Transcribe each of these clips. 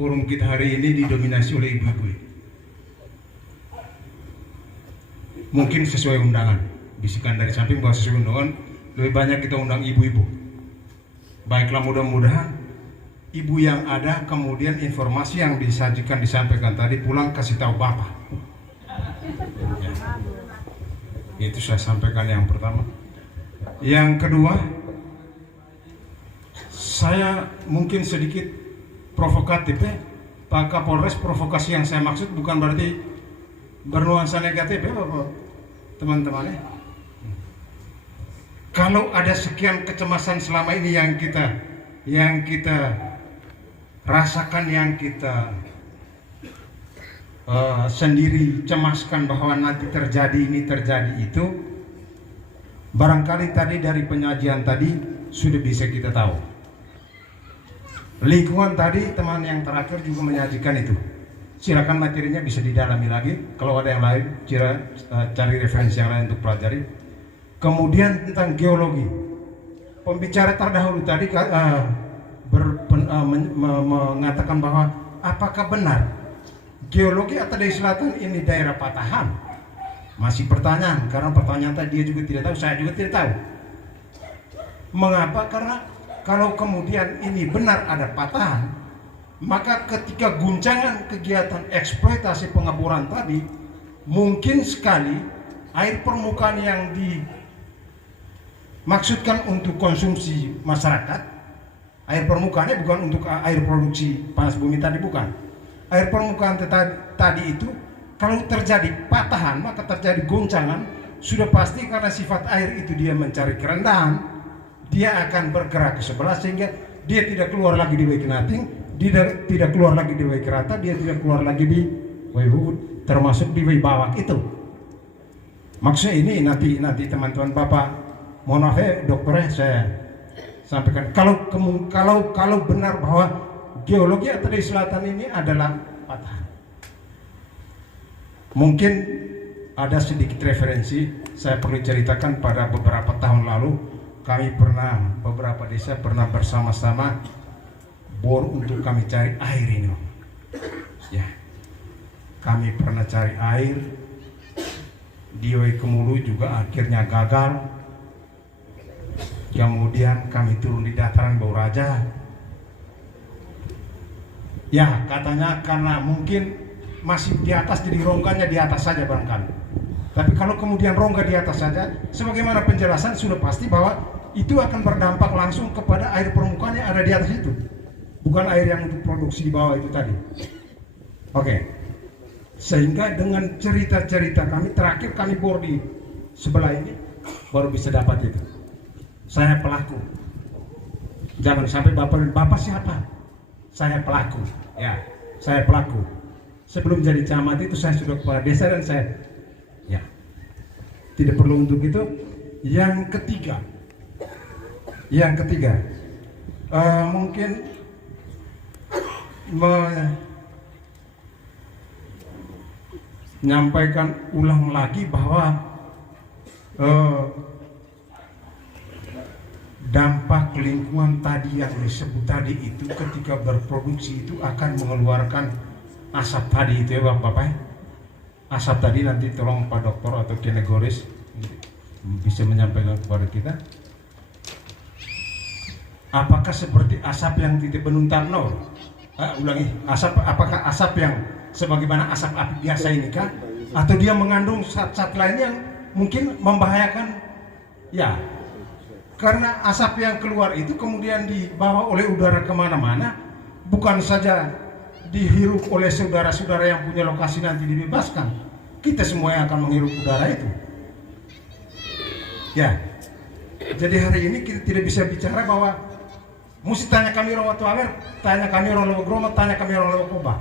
forum kita hari ini didominasi oleh ibu-ibu. Mungkin sesuai undangan, bisikan dari samping bahwa sesuai undangan lebih banyak kita undang ibu-ibu. Baiklah, mudah-mudahan ibu yang ada kemudian informasi yang disampaikan tadi pulang kasih tahu bapak. Ya. Itu saya sampaikan yang pertama. Yang kedua, saya mungkin sedikit provokatif ya. Pak Kapolres, provokasi yang saya maksud bukan berarti bernuansa negatif ya Bapak, teman-teman ya. Kalau ada sekian kecemasan selama ini yang kita rasakan, yang kita sendiri cemaskan bahwa nanti terjadi ini terjadi itu, barangkali tadi dari penyajian tadi sudah bisa kita tahu. Lingkungan tadi teman yang terakhir juga menyajikan itu. Silakan materinya bisa didalami lagi. Kalau ada yang lain, cari referensi yang lain untuk pelajari. Kemudian tentang geologi, pembicara terdahulu tadi mengatakan bahwa apakah benar geologi atau dari selatan ini daerah patahan? Masih pertanyaan, karena pertanyaan tadi dia juga tidak tahu, saya juga tidak tahu. Mengapa? Karena kalau kemudian ini benar ada patahan, maka ketika guncangan kegiatan eksploitasi pengeboran tadi, mungkin sekali air permukaan yang dimaksudkan untuk konsumsi masyarakat, air permukaannya bukan untuk air produksi panas bumi tadi, bukan. Air permukaan tadi itu kalau terjadi patahan, maka terjadi goncangan, sudah pasti karena sifat air itu dia mencari kerendahan, dia akan bergerak ke sebelah sehingga dia tidak keluar lagi di Waikenating, dia tidak keluar lagi di Waikerata, dia tidak keluar lagi di Waihubud, termasuk di Waibawak itu. Maksudnya ini nanti teman-teman Bapak, mohon maaf ya dokternya saya sampaikan, kalau benar bahwa geologi atau di selatan ini adalah patahan, mungkin ada sedikit referensi. Saya perlu ceritakan, pada beberapa tahun lalu kami beberapa desa pernah bersama-sama bor untuk kami cari air ini. Ya, kami pernah cari air di Waikemulu juga akhirnya gagal. Kemudian kami turun di dataran Bau Raja. Ya, katanya karena mungkin masih di atas, jadi rongganya di atas saja barangkali. Tapi kalau kemudian rongga di atas saja, sebagaimana penjelasan sudah pasti bahwa itu akan berdampak langsung kepada air permukaan yang ada di atas itu, bukan air yang untuk produksi di bawah itu tadi. Oke. Sehingga dengan cerita-cerita kami, terakhir kami bor di sebelah ini, baru bisa dapat itu. Saya pelaku. Jangan sampai Bapak siapa? Saya pelaku. Ya, saya pelaku. Sebelum jadi camat itu saya sudah kepala desa dan saya, ya, tidak perlu untuk itu. Yang ketiga, mungkin menyampaikan ulang lagi bahwa dampak lingkungan tadi yang disebut tadi itu ketika berproduksi itu akan mengeluarkan asap tadi itu ya Bapak. Asap tadi nanti tolong Pak Dokter atau Kinegoris bisa menyampaikan kepada kita. Apakah seperti asap yang tidak benuntar nol? Ulangi, apakah asap yang sebagaimana asap api biasa ini kah? Atau dia mengandung zat-zat lain yang mungkin membahayakan? Ya, karena asap yang keluar itu kemudian dibawa oleh udara kemana-mana, bukan saja dihirup oleh saudara-saudara yang punya lokasi nanti dibebaskan, kita semua yang akan menghirup udara itu. Ya, jadi hari ini kita tidak bisa bicara bahwa mesti tanya kami orang Watuawer, tanya kami orang Logogromo, tanya kami orang Logokoba.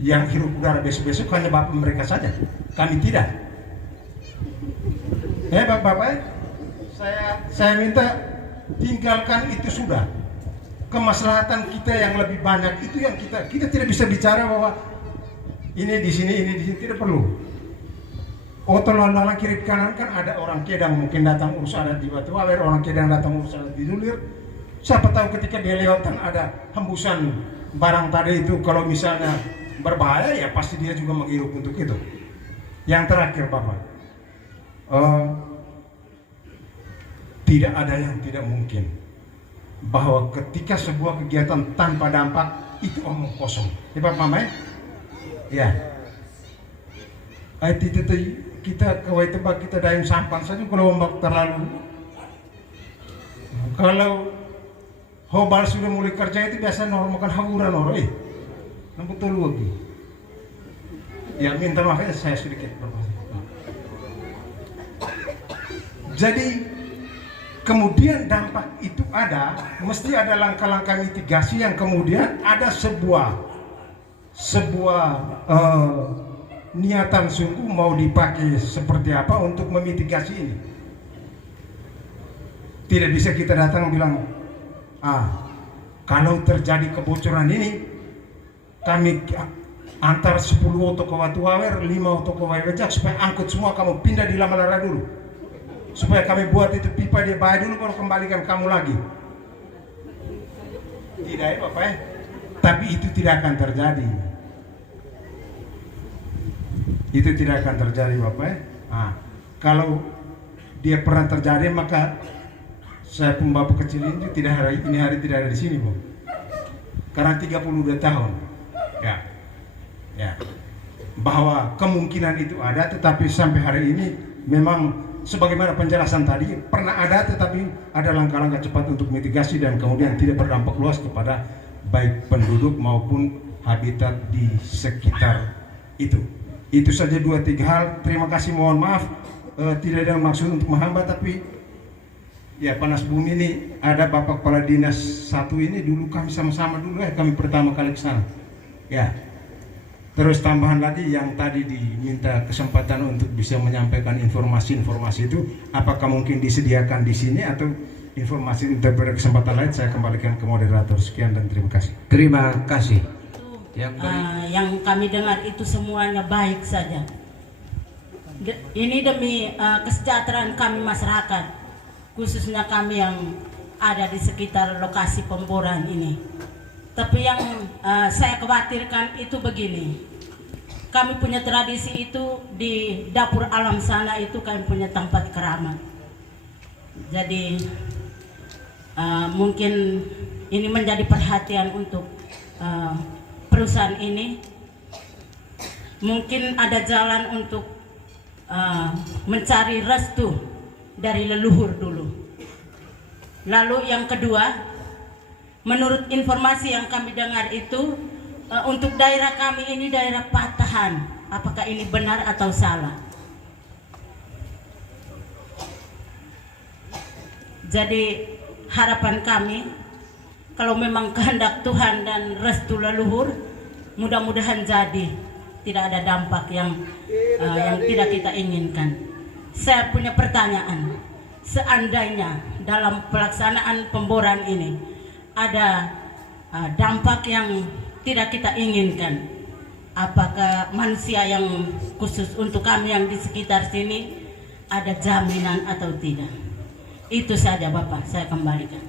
Yang hirup udara besok-besok hanya bapak mereka saja, kami tidak. Ya bapak-bapak, saya minta tinggalkan itu sudah. Kemaslahatan kita yang lebih banyak itu yang kita tidak bisa bicara bahwa ini di sini tidak perlu. Lalang kiri kanan kan ada orang Kedang mungkin datang urus adat di Watuawer, orang Kedang datang urus adat di Dulir. Siapa tahu ketika dia lewatan ada hembusan barang tadi itu kalau misalnya berbahaya, ya pasti dia juga menghirup untuk itu. Yang terakhir Bapak, tidak ada yang tidak mungkin bahwa ketika sebuah kegiatan tanpa dampak itu omong kosong. Ya Pak Mama ya? Itu kita kawai tebak kita dayung sampan saja kalau ombak terlalu. Kalau hobal sudah mulai kerja itu biasa makan hawuran orang. Betul lagi. Ya minta maaf ya saya sedikit berbahasa. Jadi kemudian dampak itu ada, mesti ada langkah-langkah mitigasi yang kemudian ada sebuah niatan sungguh mau dipakai seperti apa untuk memitigasi ini. Tidak bisa kita datang bilang, kalau terjadi kebocoran ini, kami antar 10 oto ke Watu Wawer, 5 oto ke Wairejak supaya angkut semua kamu pindah di Lamalara dulu. Supaya kami buat itu pipa dia bayar dulu baru kembalikan kamu lagi. Tidak ya Bapak ya? Tapi itu tidak akan terjadi. Itu tidak akan terjadi Bapak ya? Kalau dia pernah terjadi maka saya pun Bapak kecil ini tidak hari tidak ada di sini Bu. Karena 32 tahun. Ya. Bahwa kemungkinan itu ada, tetapi sampai hari ini memang sebagaimana penjelasan tadi pernah ada, tetapi ada langkah-langkah cepat untuk mitigasi dan kemudian tidak berdampak luas kepada baik penduduk maupun habitat di sekitar itu. Itu saja 2-3 hal. Terima kasih, mohon maaf tidak ada maksud untuk menghambat, tapi ya panas bumi ini ada Bapak Kepala Dinas 1 ini dulu kami sama-sama dulu kami pertama kali ke sana. Ya. Terus tambahan lagi yang tadi diminta kesempatan untuk bisa menyampaikan informasi-informasi itu, apakah mungkin disediakan di sini atau informasi untuk pada kesempatan lain saya kembalikan ke moderator. Sekian dan terima kasih. Terima kasih. Yang kami dengar itu semuanya baik saja. Ini demi kesejahteraan kami masyarakat, khususnya kami yang ada di sekitar lokasi pemboran ini. Tapi yang saya khawatirkan itu begini, kami punya tradisi itu di dapur alam sana itu kami punya tempat keramat. Jadi mungkin ini menjadi perhatian untuk perusahaan ini. Mungkin ada jalan untuk mencari restu dari leluhur dulu. Lalu yang kedua, menurut informasi yang kami dengar itu untuk daerah kami ini daerah patahan. Apakah ini benar atau salah? Jadi harapan kami, kalau memang kehendak Tuhan dan restu leluhur, mudah-mudahan jadi tidak ada dampak yang tidak kita inginkan. Saya punya pertanyaan, seandainya dalam pelaksanaan pemboran ini ada dampak yang tidak kita inginkan, apakah manusia yang khusus untuk kami yang di sekitar sini ada jaminan atau tidak? Itu saja Bapak, saya kembalikan.